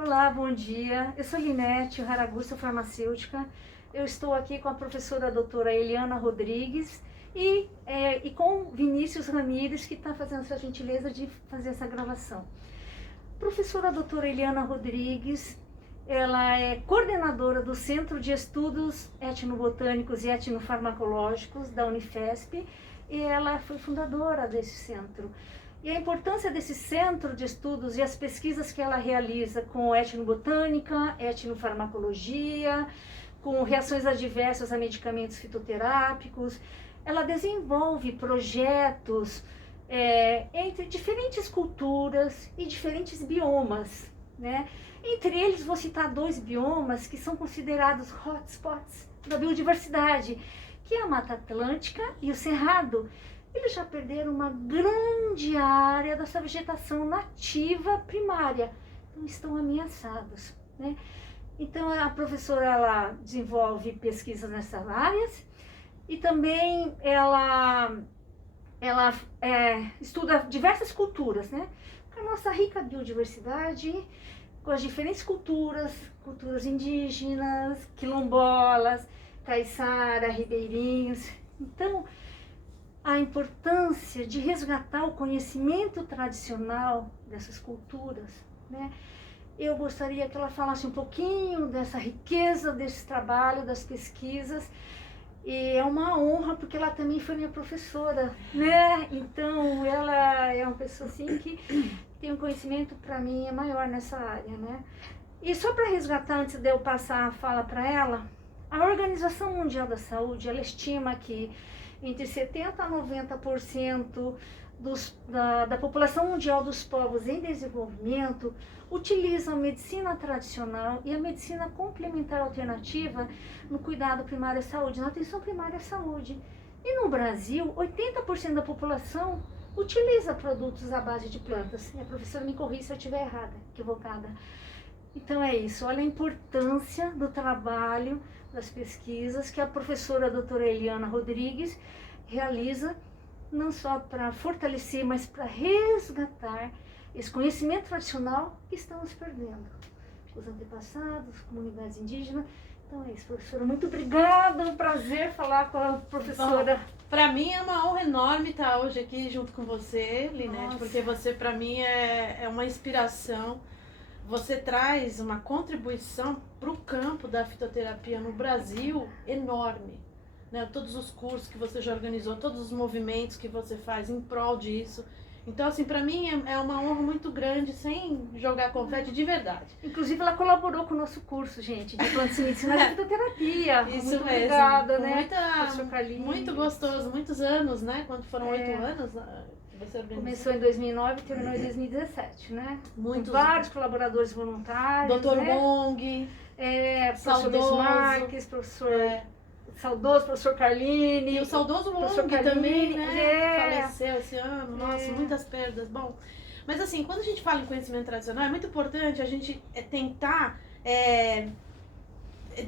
Olá, bom dia. Eu sou Linete Haraguchi, farmacêutica. Eu estou aqui com a professora doutora Eliana Rodrigues e com Vinícius Ramírez, que está fazendo essa gentileza de fazer essa gravação. Professora doutora Eliana Rodrigues, ela é coordenadora do Centro de Estudos Etnobotânicos e Etnofarmacológicos da Unifesp e ela foi fundadora desse centro. E a importância desse centro de estudos e as pesquisas que ela realiza com etnobotânica, etnofarmacologia, com reações adversas a medicamentos fitoterápicos. Ela desenvolve projetos entre diferentes culturas e diferentes biomas, né? Entre eles vou citar 2 biomas que são considerados hotspots da biodiversidade, que é a Mata Atlântica e o Cerrado. Eles já perderam uma grande área da sua vegetação nativa primária, então estão ameaçados, né? Então a professora ela desenvolve pesquisas nessas áreas e também ela estuda diversas culturas, né? Com a nossa rica biodiversidade, com as diferentes culturas indígenas, quilombolas, caiçara, ribeirinhos. Então, a importância de resgatar o conhecimento tradicional dessas culturas, né? Eu gostaria que ela falasse um pouquinho dessa riqueza desse trabalho, das pesquisas, e é uma honra porque ela também foi minha professora, né? Então ela é uma pessoa assim que tem um conhecimento para mim é maior nessa área, né? E só para resgatar antes de eu passar a fala para ela, a Organização Mundial da Saúde, ela estima que entre 70% a 90% da população mundial dos povos em desenvolvimento utilizam a medicina tradicional e a medicina complementar alternativa no cuidado primário à saúde, na atenção primária à saúde. E no Brasil, 80% da população utiliza produtos à base de plantas. E a professora me corrija se eu estiver errada, equivocada. Então é isso, olha a importância do trabalho, das pesquisas que a professora doutora Eliana Rodrigues realiza, não só para fortalecer, mas para resgatar esse conhecimento tradicional que estamos perdendo. Os antepassados, comunidades indígenas. Então é isso, professora. Muito obrigada, é um prazer falar com a professora. Para mim é uma honra enorme estar hoje aqui junto com você, Linete, porque você para mim é uma inspiração. Você traz uma contribuição para o campo da fitoterapia no Brasil enorme, né? Todos os cursos que você já organizou, todos os movimentos que você faz em prol disso. Então, assim, para mim é uma honra muito grande, sem jogar confete, de verdade. Inclusive, ela colaborou com o nosso curso, gente, de plantas medicinais e fitoterapia. Isso muito mesmo. Obrigada, né? Muito gostoso, muitos anos, né? Quando foram 8 anos... Você começou em 2009 e terminou em 2017, né? Muitos... Com vários colaboradores voluntários. Dr. né? Wong, professor Bismarck, saudoso professor Carline. E o saudoso Wong também, né? Faleceu esse ano. Nossa, muitas perdas. Bom, mas assim, quando a gente fala em conhecimento tradicional, é muito importante a gente tentar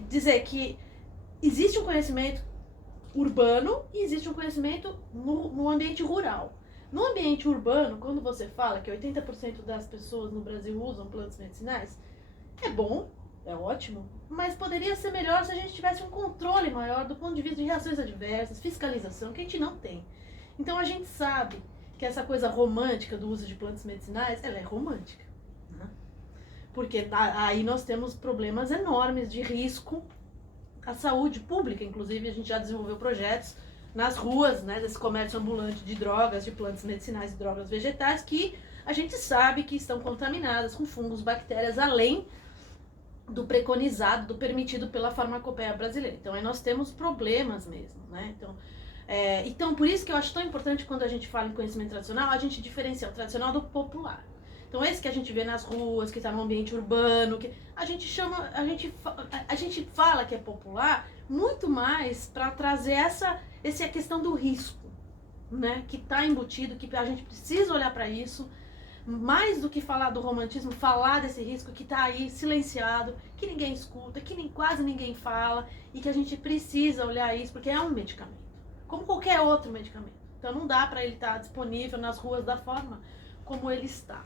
dizer que existe um conhecimento urbano e existe um conhecimento no ambiente rural. No ambiente urbano, quando você fala que 80% das pessoas no Brasil usam plantas medicinais, é bom, é ótimo, mas poderia ser melhor se a gente tivesse um controle maior do ponto de vista de reações adversas, fiscalização, que a gente não tem. Então a gente sabe que essa coisa romântica do uso de plantas medicinais, ela é romântica, né? Porque aí nós temos problemas enormes de risco à saúde pública. Inclusive a gente já desenvolveu projetos nas ruas, né, desse comércio ambulante de drogas, de plantas medicinais e drogas vegetais, que a gente sabe que estão contaminadas com fungos, bactérias, além do preconizado, do permitido pela farmacopeia brasileira. Então aí nós temos problemas mesmo, né? Então por isso que eu acho tão importante quando a gente fala em conhecimento tradicional, a gente diferenciar o tradicional do popular. Então esse que a gente vê nas ruas, que está no ambiente urbano, que a gente fala que é popular, muito mais para trazer essa questão do risco, né? Que está embutido, que a gente precisa olhar para isso, mais do que falar do romantismo, falar desse risco que está aí silenciado, que ninguém escuta, que quase ninguém fala, e que a gente precisa olhar isso, porque é um medicamento, como qualquer outro medicamento. Então não dá para ele estar disponível nas ruas da forma como ele está.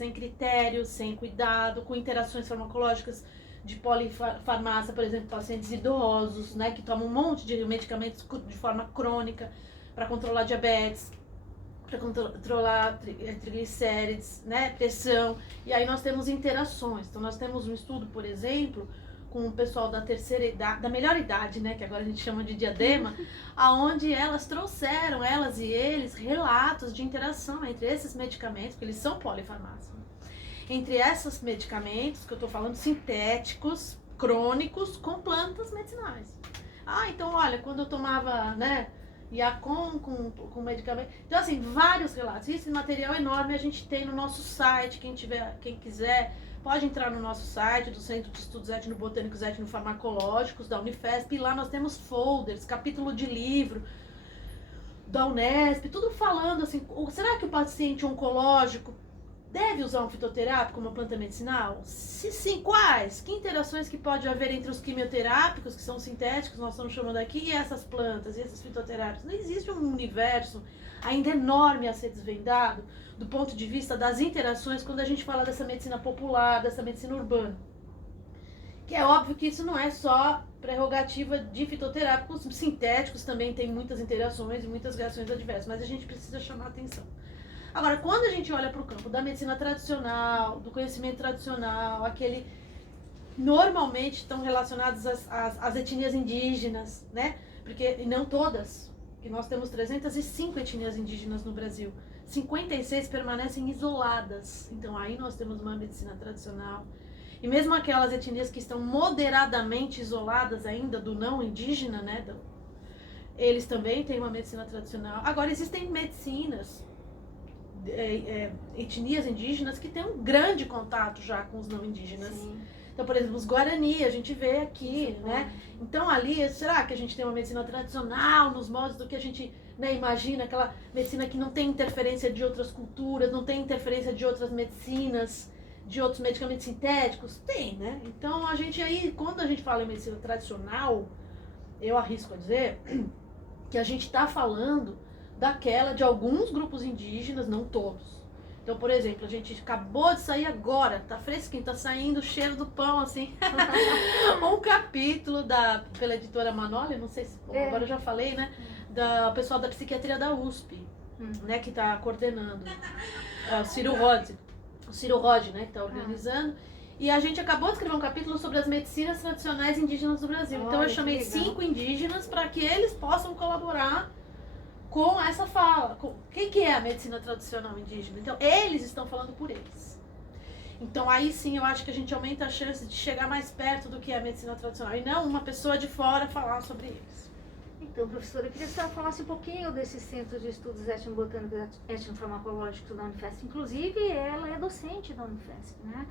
sem critério, sem cuidado, com interações farmacológicas de polifarmácia, por exemplo, pacientes idosos, né, que tomam um monte de medicamentos de forma crônica para controlar diabetes, para controlar triglicérides, né, pressão. E aí nós temos interações. Então nós temos um estudo, por exemplo, com o pessoal da terceira idade, da melhor idade, né, que agora a gente chama de diadema, aonde elas trouxeram, elas e eles, relatos de interação entre esses medicamentos, porque eles são polifarmácia, entre esses medicamentos, que eu tô falando, sintéticos, crônicos, com plantas medicinais. Então olha, quando eu tomava, né, Yacon com medicamento. Então, assim, vários relatos. Esse material enorme a gente tem no nosso site. Quem quiser, pode entrar no nosso site do Centro de Estudos Etnobotânicos e Etnofarmacológicos da Unifesp. E lá nós temos folders, capítulo de livro da Unesp, tudo falando assim, será que o paciente oncológico deve usar um fitoterápico como uma planta medicinal? Se sim, quais? Que interações que pode haver entre os quimioterápicos, que são sintéticos, nós estamos chamando aqui, e essas plantas, e esses fitoterápicos? Não existe um universo ainda enorme a ser desvendado do ponto de vista das interações quando a gente fala dessa medicina popular, dessa medicina urbana. Que é óbvio que isso não é só prerrogativa de fitoterápicos, sintéticos também tem muitas interações e muitas reações adversas, mas a gente precisa chamar atenção. Agora, quando a gente olha para o campo da medicina tradicional, do conhecimento tradicional, aquele normalmente estão relacionados às etnias indígenas, né? Porque, e não todas, que nós temos 305 etnias indígenas no Brasil, 56 permanecem isoladas, então aí nós temos uma medicina tradicional. E mesmo aquelas etnias que estão moderadamente isoladas ainda do não indígena, né? Eles também têm uma medicina tradicional. Agora, existem medicinas, etnias indígenas que têm um grande contato já com os não indígenas. Sim. Então, por exemplo, os Guarani, a gente vê aqui, sim, né? Então, ali, será que a gente tem uma medicina tradicional nos modos do que a gente, né, imagina, aquela medicina que não tem interferência de outras culturas, não tem interferência de outras medicinas, de outros medicamentos sintéticos? Tem, né? Então, a gente aí, quando a gente fala em medicina tradicional, eu arrisco a dizer que a gente está falando daquela de alguns grupos indígenas, não todos. Então, por exemplo, a gente acabou de sair agora, tá fresquinho, tá saindo o cheiro do pão, assim. Um capítulo pela editora Manoli, não sei se agora eu já falei, né? Da pessoal da psiquiatria da USP, né? Que tá coordenando. O Ciro Rod, né? Que tá organizando. E a gente acabou de escrever um capítulo sobre as medicinas tradicionais indígenas do Brasil. Então, eu chamei 5 indígenas para que eles possam colaborar com essa fala. O que é a medicina tradicional indígena? Então, eles estão falando por eles. Então, aí sim, eu acho que a gente aumenta a chance de chegar mais perto do que é a medicina tradicional. E não uma pessoa de fora falar sobre eles. Então, professora, eu queria que a senhora falasse um pouquinho desse Centro de Estudos Etnobotânicos e Etnofarmacológicos da Unifesp. Inclusive, ela é docente da Unifesp, né?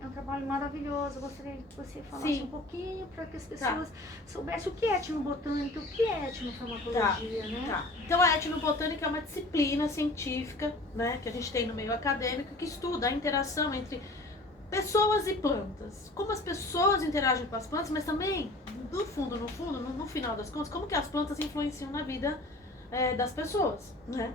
É um trabalho maravilhoso. Eu gostaria que você falasse um pouquinho para que as pessoas soubessem o que é etnobotânica, o que é etnofarmacologia, né? Tá. Então, a etnobotânica é uma disciplina científica, né, que a gente tem no meio acadêmico, que estuda a interação entre pessoas e plantas. Como as pessoas interagem com as plantas, mas também, no final das contas, como que as plantas influenciam na vida das pessoas, né?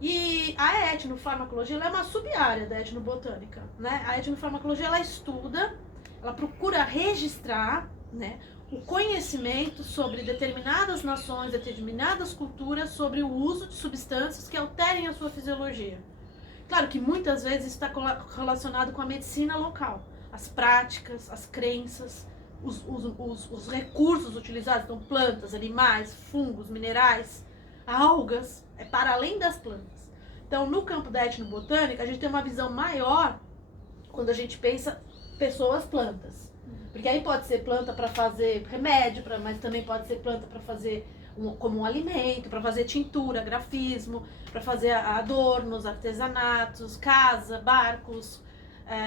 E a etnofarmacologia ela é uma sub-área da etnobotânica, né? A etnofarmacologia ela estuda, ela procura registrar, né, o conhecimento sobre determinadas nações, determinadas culturas, sobre o uso de substâncias que alterem a sua fisiologia. Claro que muitas vezes está relacionado com a medicina local, as práticas, as crenças, os recursos utilizados, então plantas, animais, fungos, minerais, algas, é para além das plantas. Então, no campo da etnobotânica, a gente tem uma visão maior quando a gente pensa pessoas, plantas. Porque aí pode ser planta para fazer remédio, mas também pode ser planta para fazer como um alimento, para fazer tintura, grafismo, para fazer adornos, artesanatos, casa, barcos,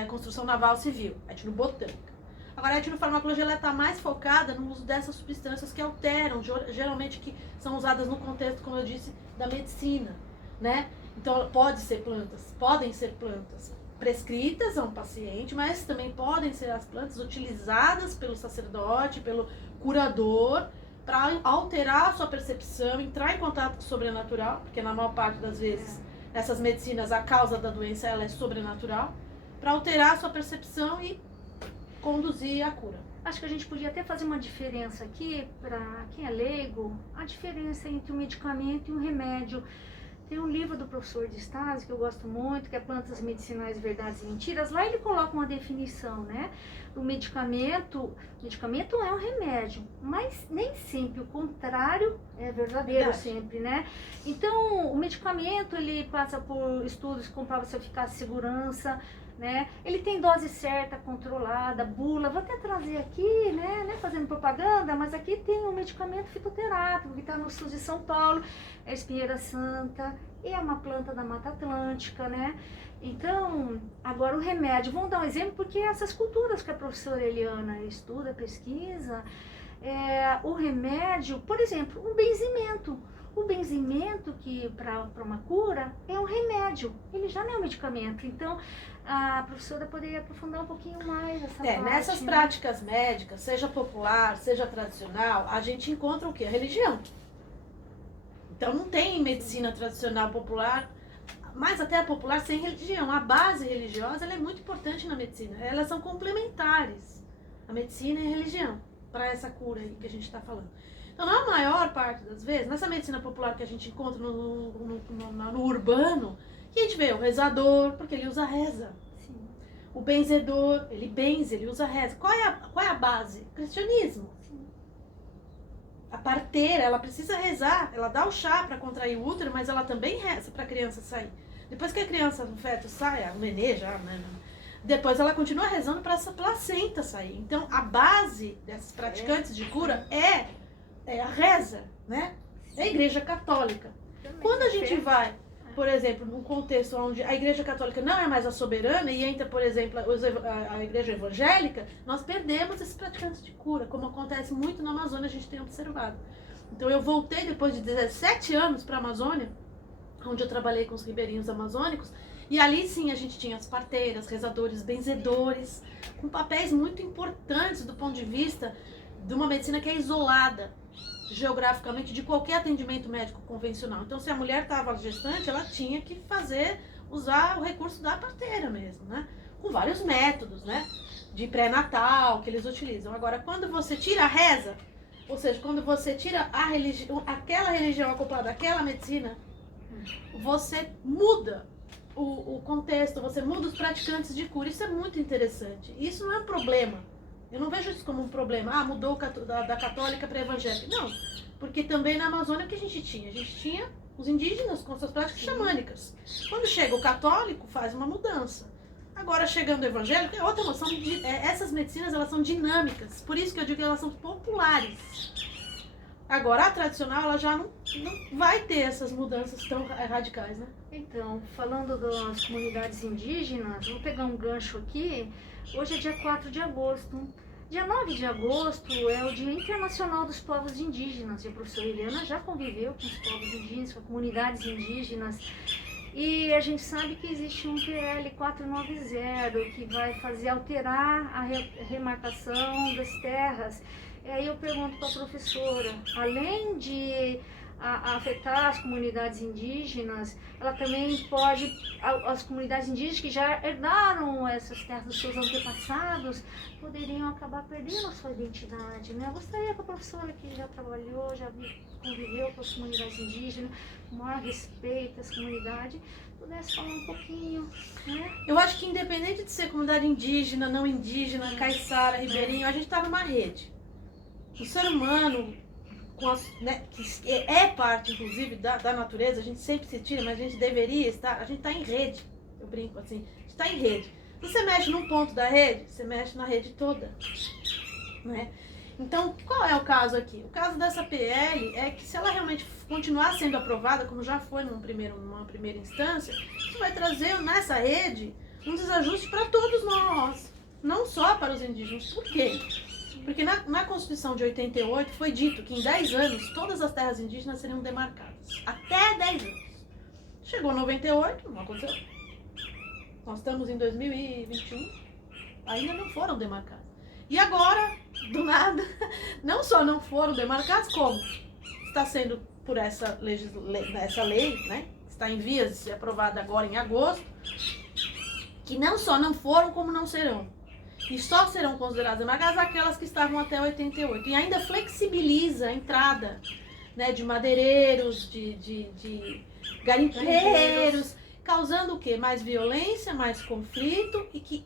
construção naval, civil, etnobotânica. Agora, a etnofarmacologia está mais focada no uso dessas substâncias que alteram, geralmente que são usadas no contexto, como eu disse, da medicina, né? Então, podem ser plantas prescritas a um paciente, mas também podem ser as plantas utilizadas pelo sacerdote, pelo curador, para alterar a sua percepção, entrar em contato com o sobrenatural, porque na maior parte das vezes Nessas medicinas, a causa da doença ela é sobrenatural, para alterar a sua percepção e conduzir a cura. Acho que a gente podia até fazer uma diferença aqui, para quem é leigo, a diferença entre um medicamento e um remédio. Tem um livro do professor de Stasi que eu gosto muito, que é Plantas Medicinais, Verdades e Mentiras. Lá ele coloca uma definição, né? O medicamento é um remédio, mas nem sempre o contrário é verdadeiro. Verdade. Sempre, né? Então, o medicamento, ele passa por estudos que comprovam sua eficácia e segurança, né? Ele tem dose certa, controlada, bula. Vou até trazer aqui, né, fazendo propaganda, mas aqui tem um medicamento fitoterápico que está no SUS de São Paulo, é a espinheira santa, e é uma planta da Mata Atlântica, né? Então, agora o remédio, vamos dar um exemplo, porque essas culturas que a professora Eliana estuda, pesquisa, o remédio, por exemplo, um benzimento. O benzimento, que para uma cura, é um remédio, ele já não é um medicamento. Então, a professora poderia aprofundar um pouquinho mais essa parte. Nessas práticas médicas, seja popular, seja tradicional, a gente encontra o quê? A religião. Então, não tem medicina tradicional popular, mas até a popular sem religião. A base religiosa ela é muito importante na medicina. Elas são complementares, a medicina e a religião, para essa cura aí que a gente está falando. Então, na maior parte das vezes, nessa medicina popular que a gente encontra no urbano, que a gente vê o rezador, porque ele usa reza. Sim. O benzedor, ele benze, ele usa reza. Qual é a base? O cristianismo. Sim. A parteira, ela precisa rezar, ela dá o chá para contrair o útero, mas ela também reza para a criança sair. Depois que a criança, o feto sai, o nenê já, né? Depois ela continua rezando para essa placenta sair. Então, a base desses praticantes de cura é a reza, né? É a Igreja Católica. Quando a gente vai, por exemplo, num contexto onde a Igreja Católica não é mais a soberana e entra, por exemplo, a Igreja Evangélica, nós perdemos esses praticantes de cura, como acontece muito na Amazônia, a gente tem observado. Então eu voltei depois de 17 anos para a Amazônia, onde eu trabalhei com os ribeirinhos amazônicos, e ali sim a gente tinha as parteiras, rezadores, benzedores, com papéis muito importantes do ponto de vista de uma medicina que é isolada geograficamente de qualquer atendimento médico convencional. Então, se a mulher estava gestante, ela tinha que usar o recurso da parteira mesmo, né? Com vários métodos, né? De pré-natal que eles utilizam. Agora, quando você tira a reza, ou seja, quando você tira aquela religião acoplada àquela medicina, você muda o contexto, você muda os praticantes de cura. Isso é muito interessante. Isso não é um problema. Eu não vejo isso como um problema. Mudou da católica para a evangélica. Não, porque também na Amazônia que a gente tinha os indígenas com suas práticas xamânicas. Quando chega o católico, faz uma mudança. Agora, chegando o evangélico, é outra noção. Essas medicinas, elas são dinâmicas. Por isso que eu digo que elas são populares. Agora, a tradicional, ela já não vai ter essas mudanças tão radicais, né? Então, falando das comunidades indígenas, vou pegar um gancho aqui. Hoje é dia 4 de agosto. Dia 9 de agosto é o Dia Internacional dos Povos Indígenas. E a professora Eliana já conviveu com os povos indígenas, com comunidades indígenas. E a gente sabe que existe um PL 490 que vai alterar a remarcação das terras. E aí eu pergunto para a professora, além de afetar as comunidades indígenas, ela também pode, as comunidades indígenas que já herdaram essas terras dos seus antepassados, poderiam acabar perdendo a sua identidade, né? Eu gostaria que a professora que já trabalhou, conviveu com as comunidades indígenas, com o maior respeito às comunidades, pudesse falar um pouquinho, né? Eu acho que independente de ser comunidade indígena, não indígena, caiçara, ribeirinho, a gente está numa rede. O ser humano, que é parte, inclusive, da natureza, a gente sempre se tira, mas a gente deveria estar, a gente está em rede, eu brinco assim, a gente está em rede. Se você mexe num ponto da rede, você mexe na rede toda, né? Então, qual é o caso aqui? O caso dessa PL é que se ela realmente continuar sendo aprovada, como já foi numa primeira instância, isso vai trazer nessa rede um desajuste para todos nós, não só para os indígenas. Por quê? Porque na Constituição de 88 foi dito que em 10 anos todas as terras indígenas seriam demarcadas. Até 10 anos. Chegou 98, não aconteceu. Nós estamos em 2021, ainda não foram demarcadas. E agora, do nada, não só não foram demarcadas, como está sendo por essa lei, né? está em vias de ser aprovada agora em agosto, que não só não foram, como não serão. E só serão consideradas emagas aquelas que estavam até 88. E ainda flexibiliza a entrada, né, de madeireiros, de garimpeiros, causando o quê? Mais violência, mais conflito, e que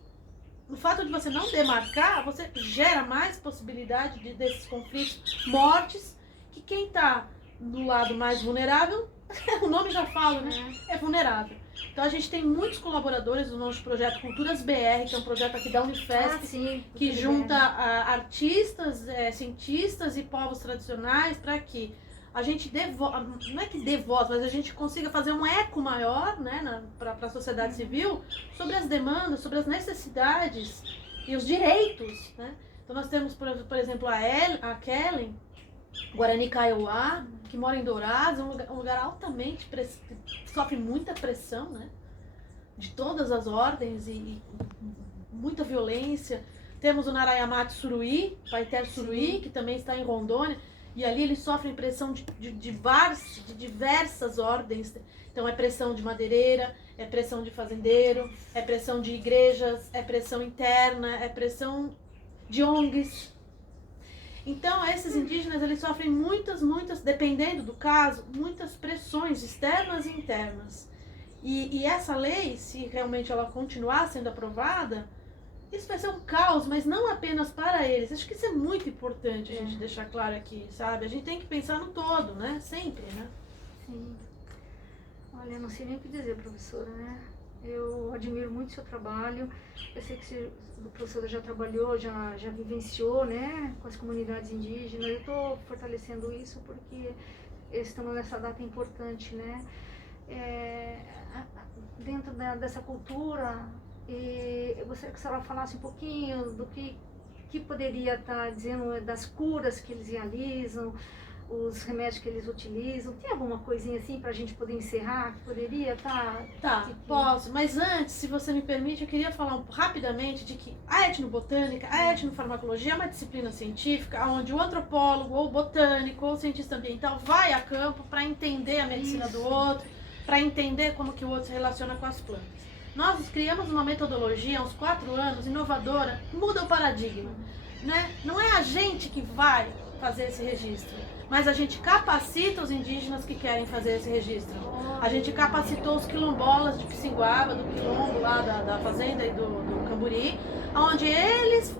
o fato de você não demarcar, você gera mais possibilidade desses conflitos, mortes, que quem está do lado mais vulnerável, o nome já fala, né? É vulnerável. Então a gente tem muitos colaboradores do nosso projeto Culturas BR, que é um projeto aqui da Unifesp, que junta artistas, cientistas e povos tradicionais para que a gente não é que dê voz, mas a gente consiga fazer um eco maior, né, para a sociedade civil sobre as demandas, sobre as necessidades e os direitos, né? Então nós temos, por exemplo, a Kellen, Guarani Kaiowá, que mora em Dourados, um lugar altamente, sofre muita pressão, né, de todas as ordens e muita violência. Temos o Narayamate Suruí, Paiter Suruí, que também está em Rondônia, e ali eles sofrem pressão de diversas ordens. Então é pressão de madeireira, é pressão de fazendeiro, é pressão de igrejas, é pressão interna, é pressão de ONGs. Então esses indígenas, eles sofrem muitas, dependendo do caso, muitas pressões externas e internas. E essa lei, se realmente ela continuar sendo aprovada, isso vai ser um caos, mas não apenas para eles. Acho que isso é muito importante a gente deixar claro aqui, sabe? A gente tem que pensar no todo, né? Sempre, né? Sim. Olha, eu não sei nem o que dizer, professora, né? Eu admiro muito o seu trabalho. Eu sei que a professora já trabalhou, já vivenciou, né, com as comunidades indígenas. Eu estou fortalecendo isso porque estamos nessa data importante, né? Dentro dessa cultura, e eu gostaria que a senhora falasse um pouquinho do que poderia estar dizendo das curas que eles realizam, os remédios que eles utilizam. Tem alguma coisinha assim para a gente poder encerrar que poderia estar? Tá, posso. Mas antes, se você me permite, eu queria falar rapidamente de que a etnobotânica, a etnofarmacologia é uma disciplina científica onde o antropólogo, ou o botânico, ou o cientista ambiental vai a campo para entender a medicina do outro, para entender como que o outro se relaciona com as plantas. Nós criamos uma metodologia há uns 4 anos, inovadora, muda o paradigma, né? Não é a gente que vai fazer esse registro, mas a gente capacita os indígenas que querem fazer esse registro. A gente capacitou os quilombolas de Pissinguaba, do quilombo lá da fazenda e do Camburi, onde eles...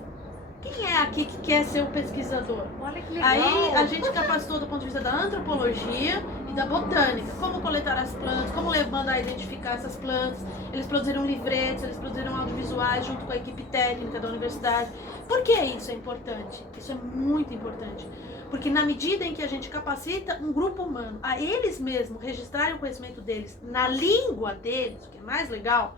Quem é aqui que quer ser o pesquisador? Olha que legal. Aí a gente capacitou do ponto de vista da antropologia e da botânica, como coletar as plantas, como mandar a identificar essas plantas. Eles produziram livretos, eles produziram audiovisuais junto com a equipe técnica da universidade. Por que isso é importante? Isso é muito importante. Porque na medida em que a gente capacita um grupo humano a eles mesmos registrarem o conhecimento deles na língua deles, o que é mais legal,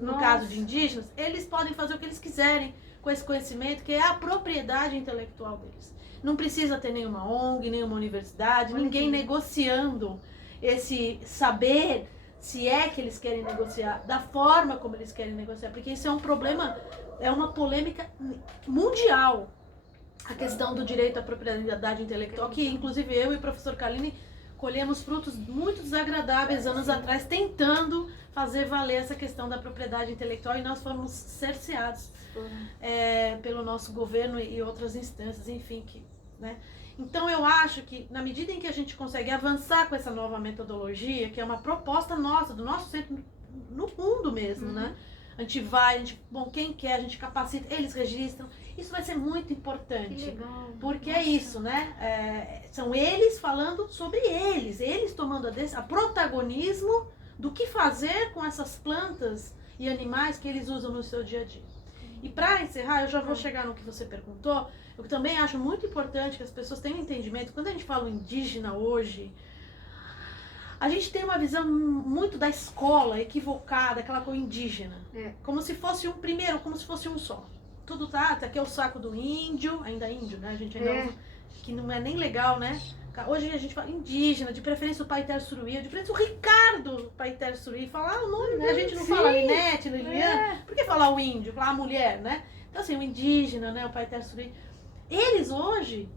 no caso de indígenas, eles podem fazer o que eles quiserem com esse conhecimento, que é a propriedade intelectual deles. Não precisa ter nenhuma ONG, nenhuma universidade, ninguém negociando esse saber, se é que eles querem negociar, da forma como eles querem negociar, porque isso é um problema, é uma polêmica mundial, a questão do direito à propriedade intelectual, que inclusive eu e o professor Kaline colhemos frutos muito desagradáveis anos atrás, tentando fazer valer essa questão da propriedade intelectual, e nós fomos cerceados pelo nosso governo e outras instâncias, enfim, né? Então eu acho que na medida em que a gente consegue avançar com essa nova metodologia, que é uma proposta nossa, do nosso centro no mundo mesmo, né? A gente vai, quem quer, a gente capacita, eles registram. Isso vai ser muito importante. Que legal. Porque é isso, né? São eles falando sobre eles tomando a protagonismo do que fazer com essas plantas e animais que eles usam no seu dia a dia. E para encerrar, eu já vou chegar no que você perguntou. Eu também acho muito importante que as pessoas tenham entendimento. Quando a gente fala indígena hoje, a gente tem uma visão muito da escola equivocada, aquela coisa indígena. Como se fosse como se fosse um só. Tudo tá aqui é o saco do índio, ainda índio, né? A gente ainda usa, que não é nem legal, né? Hoje a gente fala indígena, de preferência o Paiter Suruí, de preferência o Ricardo Paiter Suruí, falar o nome, né? A gente não fala Linete, Liliana, por que falar o índio, falar a mulher, né? Então assim, o indígena, né? O Paiter Suruí. Eles hoje,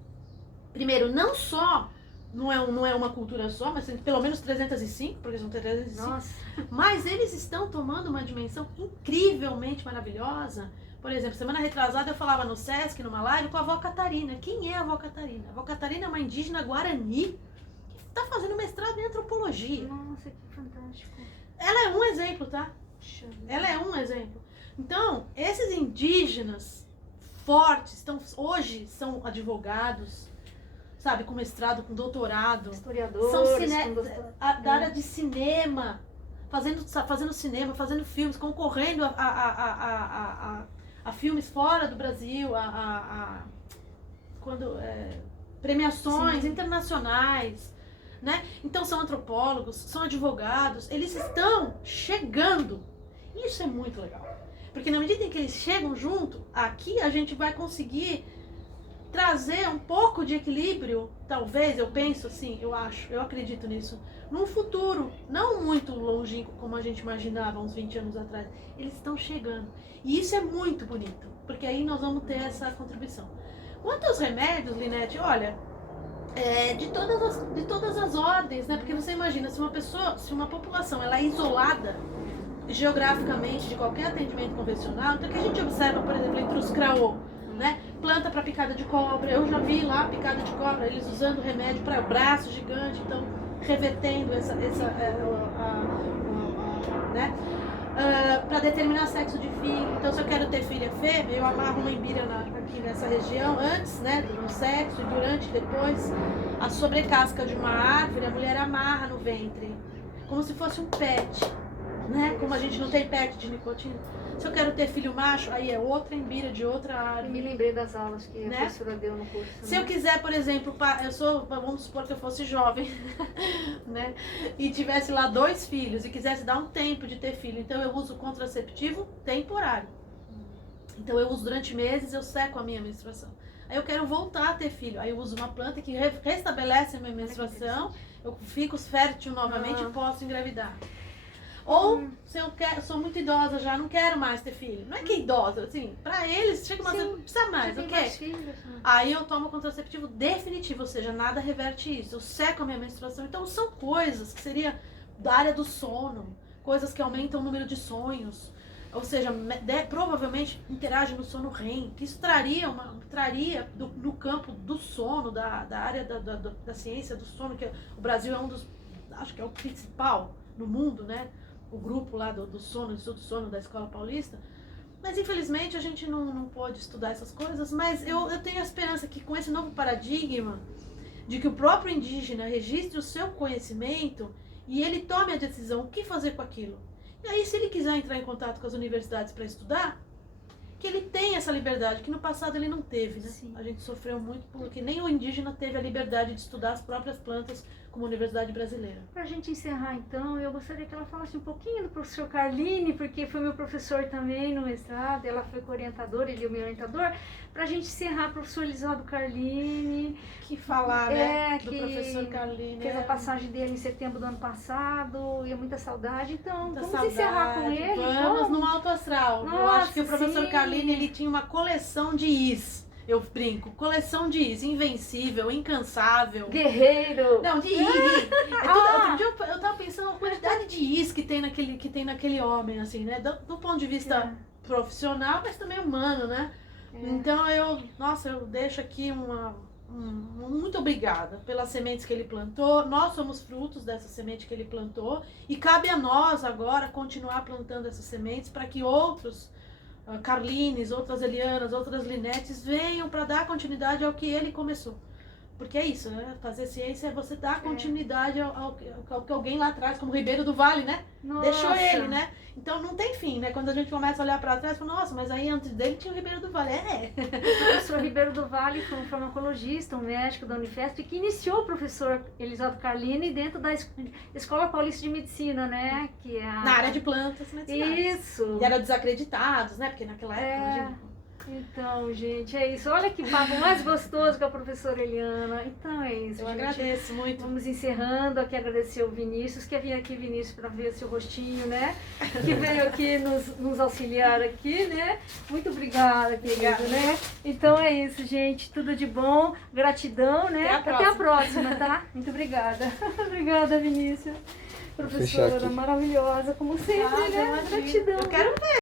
primeiro, não só não é uma cultura só, mas tem pelo menos 305, porque são 305. Nossa. Mas eles estão tomando uma dimensão incrivelmente maravilhosa. Por exemplo, semana retrasada eu falava no Sesc, numa live, com a avó Catarina. Quem é a avó Catarina? A avó Catarina é uma indígena guarani que está fazendo mestrado em antropologia. Nossa, que fantástico. Ela é um exemplo, tá? Puxa. Ela é um exemplo. Então, esses indígenas fortes, hoje são advogados, sabe, com mestrado, com doutorado. Historiadores. São da área É. de cinema, fazendo cinema, fazendo filmes, concorrendo a filmes fora do Brasil, premiações Sim. internacionais, né? Então são antropólogos, são advogados, eles estão chegando. Isso é muito legal. Porque na medida em que eles chegam junto, aqui a gente vai conseguir trazer um pouco de equilíbrio, talvez, eu penso assim, eu acredito nisso, num futuro não muito longínquo como a gente imaginava uns 20 anos atrás. Eles estão chegando. E isso é muito bonito, porque aí nós vamos ter essa contribuição. Quanto aos remédios, Linete, olha, de todas as ordens, né? Porque você imagina, se uma população ela é isolada geograficamente de qualquer atendimento convencional, então o que a gente observa, por exemplo, entre os Craô, né? Planta para picada de cobra, eu já vi lá picada de cobra, eles usando remédio para braço gigante, então revertendo né? Para determinar sexo de filho. Então, se eu quero ter filha fêmea, eu amarro uma embira aqui nessa região, antes, né, do sexo, e durante e depois, a sobrecasca de uma árvore, a mulher amarra no ventre, como se fosse um pet, né? Como a gente não tem pet de nicotina. Se eu quero ter filho macho, aí é outra embira de outra Eu árvore. me lembrei das aulas que Né? a professora deu no curso. Se eu quiser, por exemplo, vamos supor que eu fosse jovem, né? E tivesse lá 2 filhos e quisesse dar um tempo de ter filho, então eu uso contraceptivo temporário. Então eu uso durante meses, eu seco a minha menstruação. Aí eu quero voltar a ter filho, aí eu uso uma planta que restabelece a minha menstruação, eu fico fértil novamente e posso engravidar. Ou, se eu sou muito idosa já, não quero mais ter filho. Não é que é idosa, assim, pra eles, chega uma hora, não precisa mais, Tem ok? mais filhos. Aí eu tomo contraceptivo definitivo, ou seja, nada reverte isso. Eu seco a minha menstruação. Então são coisas que seria da área do sono, coisas que aumentam o número de sonhos. Ou seja, provavelmente interage no sono REM, que isso traria no campo do sono, da área da ciência do sono, que o Brasil é um dos, acho que é o principal no mundo, né? O grupo lá do sono, Instituto do Sono da Escola Paulista. Mas infelizmente a gente não pode estudar essas coisas, mas eu tenho a esperança que com esse novo paradigma de que o próprio indígena registre o seu conhecimento e ele tome a decisão o que fazer com aquilo. E aí, se ele quiser entrar em contato com as universidades para estudar, que ele tenha essa liberdade, que no passado ele não teve, né? Sim. A gente sofreu muito porque nem o indígena teve a liberdade de estudar as próprias plantas como a Universidade Brasileira. Pra gente encerrar, então, eu gostaria que ela falasse um pouquinho do professor Carline, porque foi meu professor também no mestrado, ela foi co-orientadora, ele é o meu orientador. Pra gente encerrar, professor Elisaldo Carline. Que falar, né? Do que professor Carline. fez a passagem dele em setembro do ano passado, e é muita saudade. Então, Muita vamos saudade. encerrar com ele. Vamos no alto astral. Eu Nossa, acho que o professor sim. Carline, ele tinha uma coleção de is. Eu brinco, coleção de is, invencível, incansável. Guerreiro. Não, de is. Outro dia eu tava pensando a quantidade de is que tem naquele homem, assim, né? Do ponto de vista profissional, mas também humano, né? Então eu deixo aqui muito obrigada pelas sementes que ele plantou. Nós somos frutos dessa semente que ele plantou e cabe a nós agora continuar plantando essas sementes para que outros Carlines, outras Elianas, outras Linetes venham para dar continuidade ao que ele começou. Porque é isso, né? Fazer ciência é você dar continuidade ao que alguém lá atrás, como Ribeiro do Vale, né? Nossa. Deixou ele, né? Então não tem fim, né? Quando a gente começa a olhar para trás, fala, nossa, mas aí antes dele tinha o Ribeiro do Vale. O professor Ribeiro do Vale foi um farmacologista, um médico da Unifesp, que iniciou o professor Elisaldo Carline dentro da Escola Paulista de Medicina, né? Que é na área de plantas medicinais. Isso. E eram desacreditados, né? Porque naquela época, imagina, Então, gente, é isso. Olha que papo mais gostoso com a professora Eliana. Então é isso, Eu gente. agradeço muito. Vamos encerrando aqui, agradecer o Vinícius, que vir aqui, Vinícius, para ver seu rostinho, né? Que veio aqui nos auxiliar aqui, né? Muito obrigada, querido, né? Então é isso, gente. Tudo de bom. Gratidão, né? Até a próxima, tá? Muito obrigada. Obrigada, Vinícius. Professora maravilhosa, como sempre, né? Gratidão. Eu quero ver.